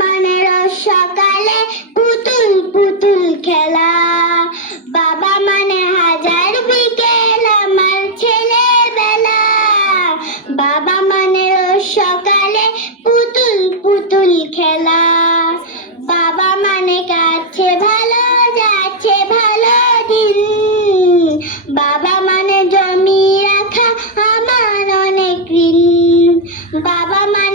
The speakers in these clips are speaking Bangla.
মানের সকালে পুতুল পুতুল খেলা। বাবা মানে হাজার বিকেল আমার ছেলেবেলা। বাবা মানে সকালে পুতুল পুতুল খেলা। বাবা মানে কাছে ভালো যাচ্ছে ভালো দিন। বাবা মানে জমি রাখা আমার অনেক ঋণ। বাবা মানে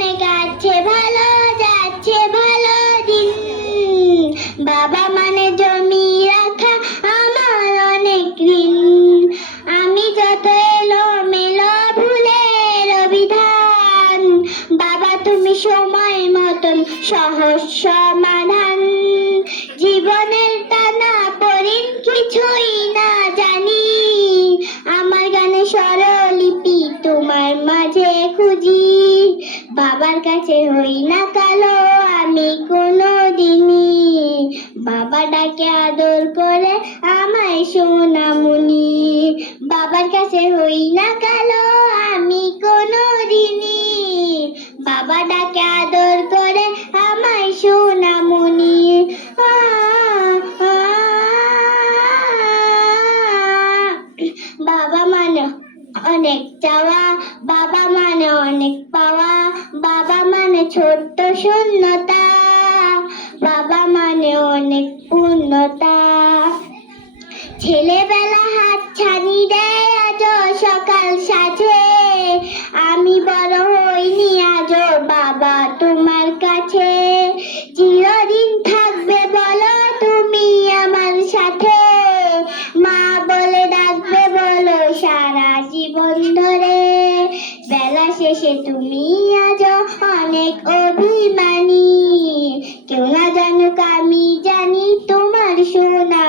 সহজ সমাধান জীবনের টানা পরিণ কিছুই না জানি। আমার গানে স্বরলিপি তোমার মাঝে খুঁজি। বাবার কাছে হই না কালো, আমি কোনো দিনই বাবা ডাকে আদর করে, আমায় সোনামুনি বাবার কাছে হই না কালো, আমি কোনো দিনই বাবা ডাকে আদর অনেক চাওয়া, বাবা মানে অনেক পাওয়া, বাবা মানে ছোট্ট শূন্যতা, বাবা মানে অনেক পূর্ণতা। ছেলেবেলা হাত ছানি দেয় আজ সকাল সাথে আমি বড় হইনি আজ বাবা তোমার কাছে। চিরদিন থাকবে বলো তুমি আমার সাথে। মা ধরে বেলা শেষে তুমি আজ অনেক অভিমানী। কেউ না জানুক আমি জানি তোমার সোনামণি